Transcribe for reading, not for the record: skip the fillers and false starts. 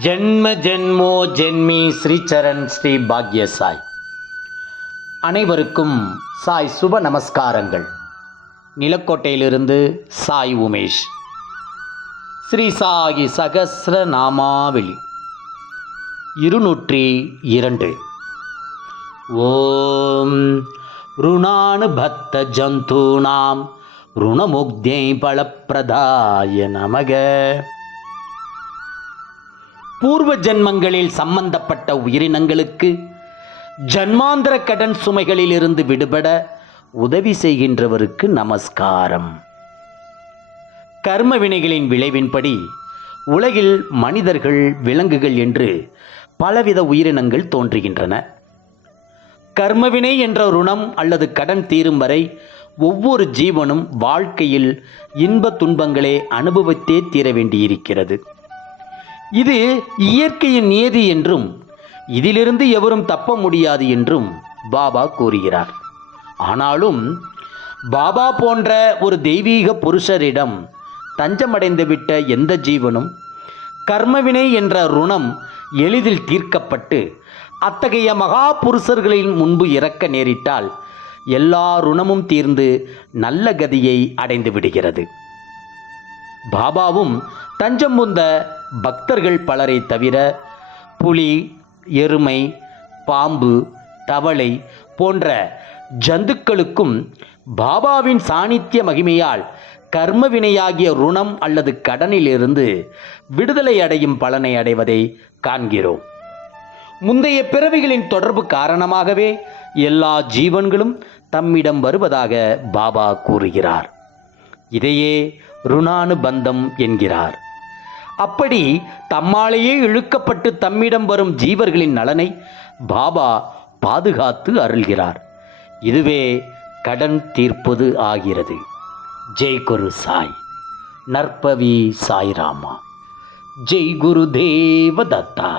ஜென்ம ஜென்மோ ஜென்மி ஸ்ரீச்சரண் ஸ்ரீ பாக்ய சாய். அனைவருக்கும் சாய் சுப நமஸ்காரங்கள். நிலக்கோட்டையிலிருந்து சாய் உமேஷ். ஸ்ரீ சாயி சகஸ்ர நாமாவளி 202. ஓம் ருணானு பத்த ஜந்தூனாம் ருணமுக்தியை பலப்பிரதாய நமக. பூர்வ ஜென்மங்களில் சம்பந்தப்பட்ட உயிரினங்களுக்கு ஜன்மாந்திர கடன் சுமைகளில் இருந்து விடுபட உதவி செய்கின்றவருக்கு நமஸ்காரம். கர்ம வினைகளின் விளைவின்படி உலகில் மனிதர்கள், விலங்குகள் என்று பலவித உயிரினங்கள் தோன்றுகின்றன. கர்மவினை என்ற ருணம் அல்லது கடன் தீரும் வரை ஒவ்வொரு ஜீவனும் வாழ்க்கையில் இன்ப துன்பங்களை அனுபவித்தே தீர வேண்டியிருக்கிறது. இது இயற்கையின் நியதி என்றும் இதிலிருந்து எவரும் தப்ப முடியாது என்றும் பாபா கூறுகிறார். ஆனாலும் பாபா போன்ற ஒரு தெய்வீக புருஷரிடம் தஞ்சமடைந்துவிட்ட எந்த ஜீவனும் கர்மவினை என்ற ருணம் எளிதில் தீர்க்கப்பட்டு அத்தகைய மகா புருஷர்களின் முன்பு இறக்க நேரிட்டால் எல்லா ருணமும் தீர்ந்து நல்ல கதியை அடைந்து விடுகிறது. பாபாவும் தஞ்சம் புந்த பக்தர்கள் பலரை தவிர புலி, எருமை, பாம்பு, தவளை போன்ற ஜந்துக்களுக்கும் பாபாவின் சாநித்திய மகிமையால் கர்மவினையாகிய ருணம் அல்லது கடனிலிருந்து விடுதலை அடையும் பலனை அடைவதை காண்கிறோம். முந்தைய பிறவிகளின் தொடர்பு காரணமாகவே எல்லா ஜீவன்களும் தம்மிடம் வருவதாக பாபா கூறுகிறார். இதையே ருணானுபந்தம் என்கிறார். அப்படி தம்மாலேயே இழுக்கப்பட்டு தம்மிடம் வரும் ஜீவர்களின் நலனை பாபா பாதுகாத்து அருள்கிறார். இதுவே கடன் தீர்ப்பது ஆகிறது. ஜெய் குரு சாய். நற்பவி சாய்ராமா. ஜெய் குரு தேவ தத்தா.